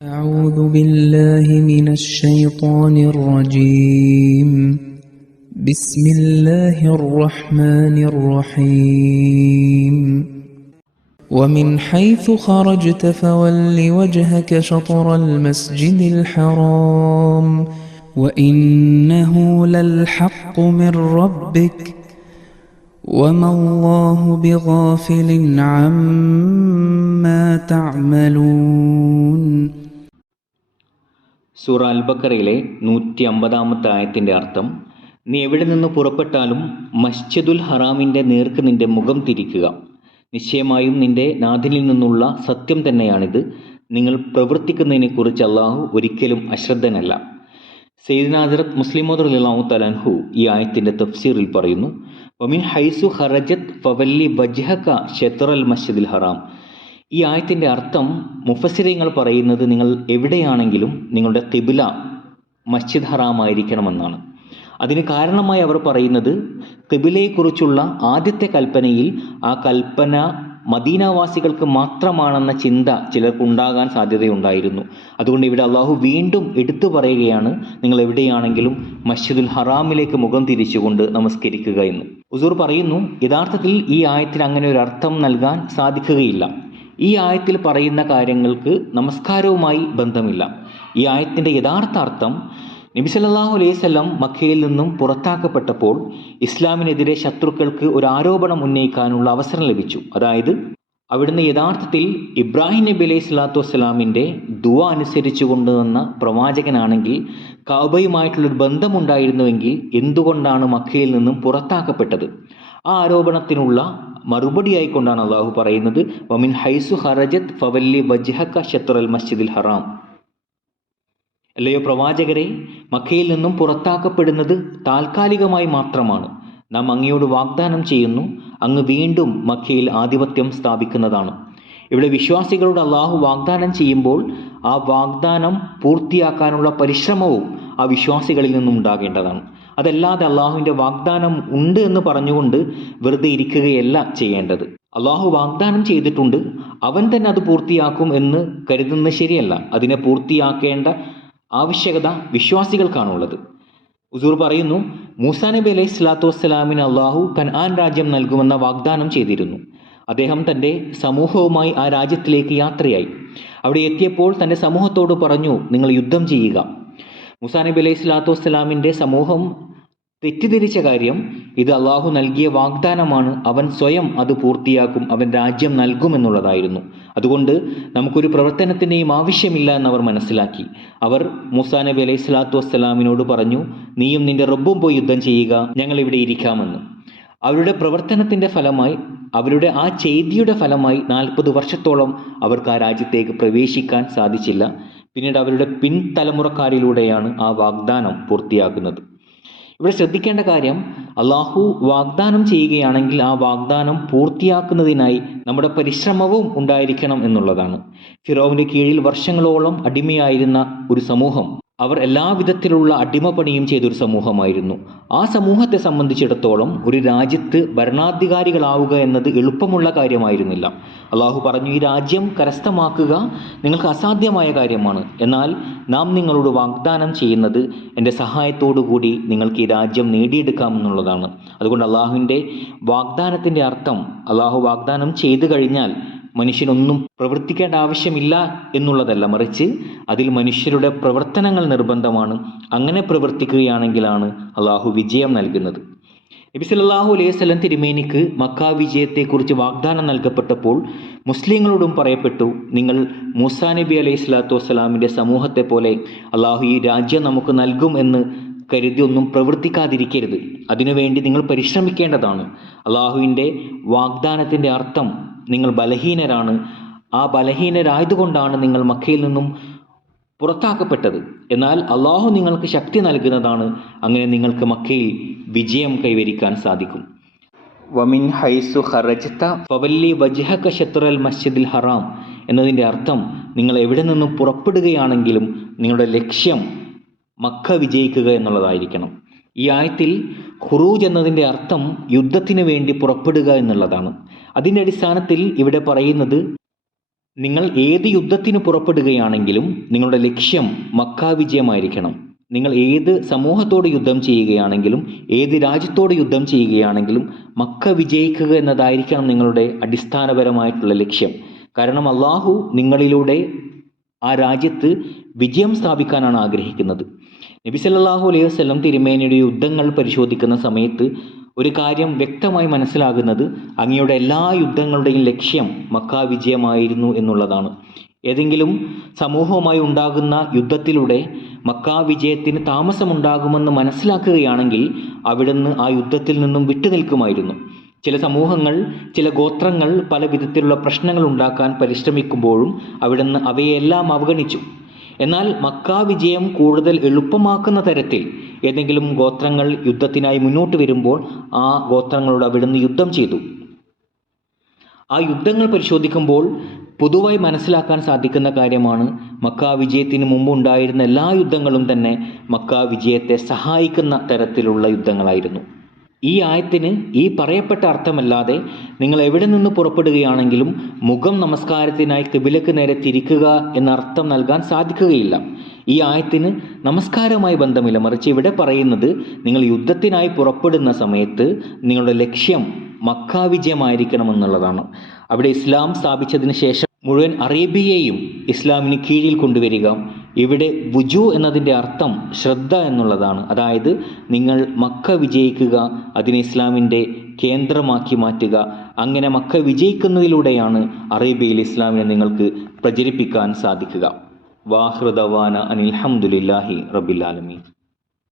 أعوذ بالله من الشيطان الرجيم بسم الله الرحمن الرحيم ومن حيث خرجت فول وجهك شطر المسجد الحرام وإنه للحق من ربك وما الله بغافل عما تعملون. സൂറ അൽ-ബഖറയിലെ 150-ാമത്തെ ആയത്തിൻ്റെ അർത്ഥം, നീ എവിടെ നിന്ന് പുറപ്പെട്ടാലും മസ്ജിദുൽ ഹറാമിൻ്റെ നേർക്ക് നിന്റെ മുഖം തിരിക്കുക. നിശ്ചയമായും നിന്റെ നാഥനിൽ നിന്നുള്ള സത്യം തന്നെയാണിത്. നിങ്ങൾ പ്രവർത്തിക്കുന്നതിനെക്കുറിച്ച് അള്ളാഹു ഒരിക്കലും അശ്രദ്ധനല്ല. സയ്യിദ്നാ ഹദ്റത്ത് മുസ്ലിം മൗഊദ് റളിയല്ലാഹു തആല അൻഹു ഈ ആയത്തിൻ്റെ തഫ്സീറിൽ പറയുന്നു, വമിൻ ഹൈസു ഖറജത് ഫവല്ലി വജ്ഹക ശത്റൽ മസ്ജിദിൽ ഹറാം. ഈ ആയത്തിൻ്റെ അർത്ഥം മുഫസ്സിരീങ്ങൾ പറയുന്നത്, നിങ്ങൾ എവിടെയാണെങ്കിലും നിങ്ങളുടെ ഖിബ്ല മസ്ജിദ് ഹറാമായിരിക്കണമെന്നാണ്. അതിന് കാരണമായി അവർ പറയുന്നത്, ഖിബ്ലയെക്കുറിച്ചുള്ള ആദ്യത്തെ കൽപ്പനയിൽ ആ കൽപ്പന മദീനാവാസികൾക്ക് മാത്രമാണെന്ന ചിന്ത ചിലർക്കുണ്ടാകാൻ സാധ്യതയുണ്ടായിരുന്നു. അതുകൊണ്ട് ഇവിടെ അള്ളാഹു വീണ്ടും എടുത്തു പറയുകയാണ്, നിങ്ങൾ എവിടെയാണെങ്കിലും മസ്ജിദുൽ ഹറാമിലേക്ക് മുഖം തിരിച്ചുകൊണ്ട് നമസ്കരിക്കുക എന്ന്. ഹുസൂർ പറയുന്നു, യഥാർത്ഥത്തിൽ ഈ ആയത്തിന് അങ്ങനെ ഒരു അർത്ഥം നൽകാൻ സാധിക്കുകയില്ല. ഈ ആയത്തിൽ പറയുന്ന കാര്യങ്ങൾക്ക് നമസ്കാരവുമായി ബന്ധമില്ല. ഈ ആയത്തിൻ്റെ യഥാർത്ഥ അർത്ഥം, നബി സല്ലല്ലാഹു അലൈഹി വസല്ലം മക്കയിൽ നിന്നും പുറത്താക്കപ്പെട്ടപ്പോൾ ഇസ്ലാമിനെതിരെ ശത്രുക്കൾക്ക് ഒരു ആരോപണം ഉന്നയിക്കാനുള്ള അവസരം ലഭിച്ചു. അതായത് അവിടുന്ന് യഥാർത്ഥത്തിൽ ഇബ്രാഹിം നബി അലൈഹി സ്വലാത്തു വസ്സലാമിൻ്റെ ദുആ അനുസരിച്ചു കൊണ്ടുവന്ന പ്രവാചകനാണെങ്കിൽ കഅബയുമായിട്ടുള്ളൊരു ബന്ധമുണ്ടായിരുന്നുവെങ്കിൽ എന്തുകൊണ്ടാണ് മക്കയിൽ നിന്നും പുറത്താക്കപ്പെട്ടത്? ആ ആരോപണത്തിനുള്ള മറുപടിയായിക്കൊണ്ടാണ് അള്ളാഹു പറയുന്നത്, വമിൻ ഹൈസു ഖറജത് ഫവല്ലി വജ്ഹക ശത്റൽ മസ്ജിദിൽ ഹറാം. അല്ലയോ പ്രവാചകരെ, മക്കയിൽ നിന്നും പുറത്താക്കപ്പെടുന്നത് താൽക്കാലികമായി മാത്രമാണ്. നാം അങ്ങയോട് വാഗ്ദാനം ചെയ്യുന്നു, അങ്ങ് വീണ്ടും മക്കയിൽ ആധിപത്യം സ്ഥാപിക്കുന്നതാണ്. ഇവിടെ വിശ്വാസികളോട് അള്ളാഹു വാഗ്ദാനം ചെയ്യുമ്പോൾ ആ വാഗ്ദാനം പൂർത്തിയാക്കാനുള്ള പരിശ്രമവും ആ വിശ്വാസികളിൽ നിന്നും ഉണ്ടാകേണ്ടതാണ്. അതല്ലാതെ അള്ളാഹുവിൻ്റെ വാഗ്ദാനം ഉണ്ട് എന്ന് പറഞ്ഞുകൊണ്ട് വെറുതെ ഇരിക്കുകയല്ല ചെയ്യേണ്ടത്. അള്ളാഹു വാഗ്ദാനം ചെയ്തിട്ടുണ്ട്, അവൻ തന്നെ അത് പൂർത്തിയാക്കും എന്ന് കരുതുന്നത് ശരിയല്ല. അതിനെ പൂർത്തിയാക്കേണ്ട ആവശ്യകത വിശ്വാസികൾക്കാണുള്ളത്. ഹുസൂർ പറയുന്നു, മൂസാ നബി അലൈഹി സ്വലാത്തു വസ്സലാമിന് അള്ളാഹു കൻആൻ രാജ്യം നൽകുമെന്ന വാഗ്ദാനം ചെയ്തിരുന്നു. അദ്ദേഹം തൻ്റെ സമൂഹവുമായി ആ രാജ്യത്തിലേക്ക് യാത്രയായി. അവിടെ എത്തിയപ്പോൾ തൻ്റെ സമൂഹത്തോട് പറഞ്ഞു, നിങ്ങൾ യുദ്ധം ചെയ്യുക. മൂസാ നബി അലൈഹി സ്വലാത്തു വസ്സലാമിൻ്റെ സമൂഹം തെറ്റിദ്ധരിച്ച കാര്യം, ഇത് അള്ളാഹു നൽകിയ വാഗ്ദാനമാണ്, അവൻ സ്വയം അത് പൂർത്തിയാക്കും, അവൻ രാജ്യം നൽകുമെന്നുള്ളതായിരുന്നു. അതുകൊണ്ട് നമുക്കൊരു പ്രവർത്തനത്തിൻ്റെയും ആവശ്യമില്ല എന്നവർ മനസ്സിലാക്കി. അവർ മൂസാ നബി അലൈഹി സ്വലാത്തു വസ്സലാമിനോട് പറഞ്ഞു, നീയും നിന്റെ റബ്ബും പോയി യുദ്ധം ചെയ്യുക, ഞങ്ങൾ ഇവിടെ ഇരിക്കാമെന്ന്. അവരുടെ പ്രവർത്തനത്തിൻ്റെ ഫലമായി, അവരുടെ ആ ചെയ്തിയുടെ ഫലമായി 40 വർഷത്തോളം അവർക്ക് ആ രാജ്യത്തേക്ക് പ്രവേശിക്കാൻ സാധിച്ചില്ല. പിന്നീട് അവരുടെ പിൻതലമുറക്കാരിലൂടെയാണ് ആ വാഗ്ദാനം പൂർത്തിയാക്കുന്നത്. ഇവിടെ ശ്രദ്ധിക്കേണ്ട കാര്യം, അള്ളാഹു വാഗ്ദാനം ചെയ്യുകയാണെങ്കിൽ ആ വാഗ്ദാനം പൂർത്തിയാക്കുന്നതിനായി നമ്മുടെ പരിശ്രമവും ഉണ്ടായിരിക്കണം എന്നുള്ളതാണ്. ഫിറൗവിൻ്റെ കീഴിൽ വർഷങ്ങളോളം അടിമയായിരുന്ന ഒരു സമൂഹം, അവർ എല്ലാവിധത്തിലുള്ള അടിമപ്പണിയും ചെയ്തൊരു സമൂഹമായിരുന്നു. ആ സമൂഹത്തെ സംബന്ധിച്ചിടത്തോളം ഒരു രാജ്യത്ത് ഭരണാധികാരികളാവുക എന്നത് എളുപ്പമുള്ള കാര്യമായിരുന്നില്ല. അള്ളാഹു പറഞ്ഞു, ഈ രാജ്യം കരസ്ഥമാക്കുക നിങ്ങൾക്ക് അസാധ്യമായ കാര്യമാണ്. എന്നാൽ നാം നിങ്ങളോട് വാഗ്ദാനം ചെയ്യുന്നത് എൻ്റെ സഹായത്തോടു കൂടി നിങ്ങൾക്ക് ഈ രാജ്യം നേടിയെടുക്കാമെന്നുള്ളതാണ്. അതുകൊണ്ട് അള്ളാഹുവിൻ്റെ വാഗ്ദാനത്തിൻ്റെ അർത്ഥം, അള്ളാഹു വാഗ്ദാനം ചെയ്തു കഴിഞ്ഞാൽ മനുഷ്യനൊന്നും പ്രവർത്തിക്കേണ്ട ആവശ്യമില്ല എന്നുള്ളതല്ല, മറിച്ച് അതിൽ മനുഷ്യരുടെ പ്രവർത്തനങ്ങൾ നിർബന്ധമാണ്. അങ്ങനെ പ്രവർത്തിക്കുകയാണെങ്കിലാണ് അള്ളാഹു വിജയം നൽകുന്നത്. നബി സല്ലല്ലാഹു അലൈഹി വസല്ലം തിരുമേനിക്ക് മക്ക വിജയത്തെക്കുറിച്ച് വാഗ്ദാനം നൽകപ്പെട്ടപ്പോൾ മുസ്ലിങ്ങളോടും പറയപ്പെട്ടു, നിങ്ങൾ മൂസാ നബി അലൈഹി സ്വലാത്തു വസ്സലാമിൻ്റെ സമൂഹത്തെ പോലെ അള്ളാഹു ഈ രാജ്യം നമുക്ക് നൽകും എന്ന് കരുതി ഒന്നും പ്രവർത്തിക്കാതിരിക്കരുത്. അതിനുവേണ്ടി നിങ്ങൾ പരിശ്രമിക്കേണ്ടതാണ്. അള്ളാഹുവിൻ്റെ വാഗ്ദാനത്തിൻ്റെ അർത്ഥം, നിങ്ങൾ ബലഹീനരാണ്. ആ ബലഹീനരായതുകൊണ്ടാണ് നിങ്ങൾ മക്കയിൽ നിന്നും പുറത്താക്കപ്പെട്ടത്. എന്നാൽ അള്ളാഹു നിങ്ങൾക്ക് ശക്തി നൽകുന്നതാണ്. അങ്ങനെ നിങ്ങൾക്ക് മക്കയിൽ വിജയം കൈവരിക്കാൻ സാധിക്കും. വമിൻ ഹൈസു ഖറജ്ത ഫവല്ലി വജ്ഹക ശത്റൽ മസ്ജിദിൽ ഹറാം എന്നതിൻ്റെ അർത്ഥം, നിങ്ങൾ എവിടെ നിന്നും പുറപ്പെടുകയാണെങ്കിലും നിങ്ങളുടെ ലക്ഷ്യം മക്ക വിജയിക്കുക എന്നുള്ളതായിരിക്കണം. ഈ ആയത്തിൽ ഖുറൂജ് എന്നതിൻ്റെ അർത്ഥം യുദ്ധത്തിന് വേണ്ടി പുറപ്പെടുക എന്നുള്ളതാണ്. അതിൻ്റെ അടിസ്ഥാനത്തിൽ ഇവിടെ പറയുന്നത്, നിങ്ങൾ ഏത് യുദ്ധത്തിന് പുറപ്പെടുകയാണെങ്കിലും നിങ്ങളുടെ ലക്ഷ്യം മക്ക വിജയമായിരിക്കണം. നിങ്ങൾ ഏത് സമൂഹത്തോട് യുദ്ധം ചെയ്യുകയാണെങ്കിലും ഏത് രാജ്യത്തോട് യുദ്ധം ചെയ്യുകയാണെങ്കിലും മക്ക വിജയിക്കുക എന്നതായിരിക്കണം നിങ്ങളുടെ അടിസ്ഥാനപരമായിട്ടുള്ള ലക്ഷ്യം. കാരണം അള്ളാഹു നിങ്ങളിലൂടെ ആ രാജ്യത്ത് വിജയം സ്ഥാപിക്കാനാണ് ആഗ്രഹിക്കുന്നത്. നബി സല്ലല്ലാഹു അലൈഹി വസല്ലം തിരുമേനിയുടെ യുദ്ധങ്ങൾ പരിശോധിക്കുന്ന സമയത്ത് ഒരു കാര്യം വ്യക്തമായി മനസ്സിലാകുന്നത് അങ്ങയുടെ എല്ലാ യുദ്ധങ്ങളുടെയും ലക്ഷ്യം മക്ക വിജയമായിരുന്നു എന്നുള്ളതാണ്. ഏതെങ്കിലും സമൂഹവുമായി ഉണ്ടാകുന്ന യുദ്ധത്തിലൂടെ മക്ക വിജയത്തിന് താമസമുണ്ടാകുമെന്ന് മനസ്സിലാക്കുകയാണെങ്കിൽ അവിടുന്ന് ആ യുദ്ധത്തിൽ നിന്നും വിട്ടുനിൽക്കുമായിരുന്നു. ചില സമൂഹങ്ങൾ, ചില ഗോത്രങ്ങൾ പല വിധത്തിലുള്ള പ്രശ്നങ്ങൾ ഉണ്ടാക്കാൻ പരിശ്രമിക്കുമ്പോഴും അവിടുന്ന് അവയെല്ലാം അവഗണിച്ചു. എന്നാൽ മക്ക വിജയം കൂടുതൽ എളുപ്പമാക്കുന്ന തരത്തിൽ ഏതെങ്കിലും ഗോത്രങ്ങൾ യുദ്ധത്തിനായി മുന്നോട്ട് വരുമ്പോൾ ആ ഗോത്രങ്ങളോട് അവിടുന്ന് യുദ്ധം ചെയ്തു. ആ യുദ്ധങ്ങൾ പരിശോധിക്കുമ്പോൾ പൊതുവായി മനസ്സിലാക്കാൻ സാധിക്കുന്ന കാര്യമാണ് മക്ക വിജയത്തിന് മുമ്പ് ഉണ്ടായിരുന്ന എല്ലാ യുദ്ധങ്ങളും തന്നെ മക്ക വിജയത്തെ സഹായിക്കുന്ന തരത്തിലുള്ള യുദ്ധങ്ങളായിരുന്നു. ഈ ആയത്തിന് ഈ പറയപ്പെട്ട അർത്ഥമല്ലാതെ നിങ്ങൾ എവിടെ നിന്ന് പുറപ്പെടുകയാണെങ്കിലും മുഖം നമസ്കാരത്തിനായി ഖിബിലക്ക് നേരെ തിരിക്കുക എന്ന അർത്ഥം നൽകാൻ സാധിക്കുകയില്ല. ഈ ആയത്തിന് നമസ്കാരവുമായി ബന്ധമില്ല. മറിച്ച് ഇവിടെ പറയുന്നത് നിങ്ങൾ യുദ്ധത്തിനായി പുറപ്പെടുന്ന സമയത്ത് നിങ്ങളുടെ ലക്ഷ്യം മക്ക വിജയമായിരിക്കണമെന്നുള്ളതാണ്. അവിടെ ഇസ്ലാം സ്ഥാപിച്ചതിന് ശേഷം മുഴുവൻ അറേബ്യയെയും ഇസ്ലാമിന് കീഴിൽ കൊണ്ടുവരിക. ഇവിടെ വുജു എന്നതിൻ്റെ അർത്ഥം ശ്രദ്ധ എന്നുള്ളതാണ്. അതായത് നിങ്ങൾ മക്ക വിജയിക്കുക, അതിനെ ഇസ്ലാമിൻ്റെ കേന്ദ്രമാക്കി മാറ്റുക. അങ്ങനെ മക്ക വിജയിക്കുന്നതിലൂടെയാണ് അറേബ്യയിൽ ഇസ്ലാമിനെ നിങ്ങൾക്ക് പ്രചരിപ്പിക്കാൻ സാധിക്കുക. വാഹൃദവാന അനിൽ ഹംദുലില്ലാഹി റബ്ബിൽ ആലമീൻ.